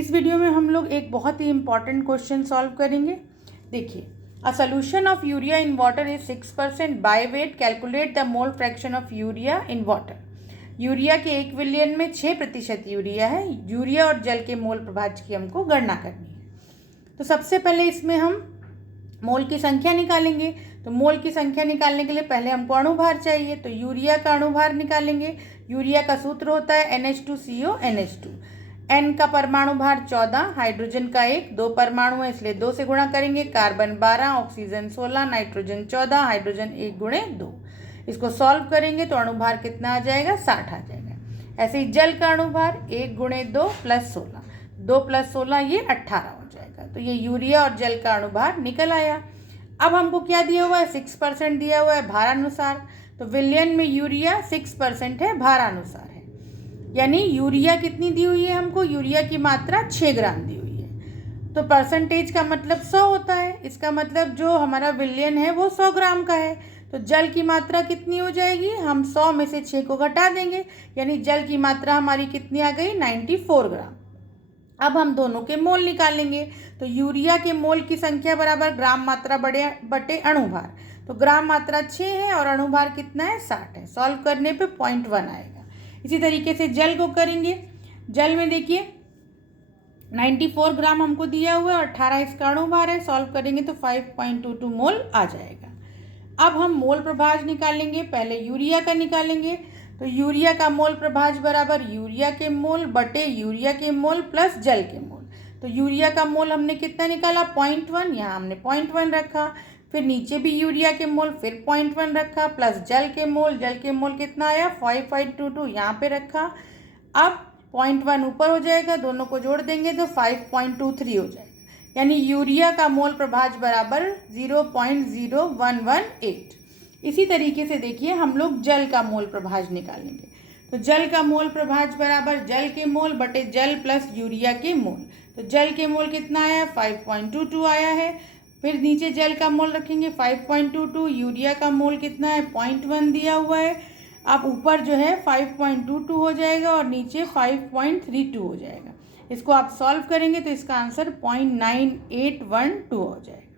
इस वीडियो में हम लोग एक बहुत ही इंपॉर्टेंट क्वेश्चन सॉल्व करेंगे। देखिए, a solution of urea in water is 6% by weight, calculate the mole fraction of urea in water. Urea के 1 विलियन में 6% यूरिया है। यूरिया और जल के मोल प्रभाज्य की हमको गणना करनी है। तो सबसे पहले इसमें हम मोल की संख्या निकालेंगे। तो मोल की संख्या निकालने के लिए पहले हमको अणुभार चाहिए, तो यूरिया का अणुभार निकालेंगे। यूरिया का सूत्र होता है NH2CO NH2। N का परमाणु भार 14, हाइड्रोजन का 1, 2 परमाणु है इसलिए 2 से गुणा करेंगे। कार्बन 12, ऑक्सीजन 16, नाइट्रोजन 14, हाइड्रोजन 1 गुणे 2। इसको सॉल्व करेंगे तो अणुभार कितना आ जाएगा, 60 आ जाएगा। ऐसे ही जल का अणुभार 1 गुणे 2 प्लस 16, 2 प्लस 16 ये 18 हो जाएगा। तो ये यूरिया और जल का अणुभार निकल आया। अब हमको क्या दिया हुआ है, 6% दिया हुआ है भारानुसार। तो विलियन में यूरिया 6% है, भारानुसार है। यानी यूरिया कितनी दी हुई है हमको, यूरिया की मात्रा 6 ग्राम दी हुई है। तो परसेंटेज का मतलब 100 होता है। इसका मतलब जो हमारा विलियन है वो 100 ग्राम का है। तो जल की मात्रा कितनी हो जाएगी, हम 100 में से 6 को घटा देंगे, यानी जल की मात्रा हमारी कितनी आ गई, 94 ग्राम। अब हम दोनों के मोल निकालेंगे। तो यूरिया के मोल की संख्या बराबर ग्राम मात्रा बटे अणुभार। तो ग्राम मात्रा 6 है और अणुभार कितना है, 60 है। सॉल्व करने पे 0.1 आएगा। इसी तरीके से जल को करेंगे। जल में देखिए 94 ग्राम हमको दिया हुआ है और 18 इसका अणुभार है। सॉल्व करेंगे तो 5.22 मोल आ जाएगा। अब हम मोल प्रभाज्य निकालेंगे। पहले यूरिया का निकालेंगे। तो यूरिया का मोल प्रभाज्य बराबर यूरिया के मोल बटे यूरिया के मोल प्लस जल के मोल। तो यूरिया का मोल हमने कितना निकाला, 0.1, यहाँ हमने 0.1 रखा। फिर नीचे भी यूरिया के मोल, फिर 0.1 रखा, प्लस जल के मोल कितना आया, 5.22 यहाँ पे रखा। अब 0.1 ऊपर हो जाएगा, दोनों को जोड़ देंगे तो 5.23 हो जाएगा। यानी यूरिया का मोल प्रभाज्य बराबर 0.0118। इसी तरीके से देखिए हम लोग जल का मोल प्रभाज्य निकालेंगे। तो जल का मोल प्रभाज्य बराबर जल के मोल बटे जल प्लस यूरिया के मोल। तो जल के मोल कितना आया, 5.22 आया है। फिर नीचे जल का मोल रखेंगे 5.22, यूरिया का मोल कितना है, 0.1 दिया हुआ है। अब ऊपर जो है 5.22 हो जाएगा और नीचे 5.32 हो जाएगा। इसको आप सॉल्व करेंगे तो इसका आंसर 0.9812 हो जाएगा।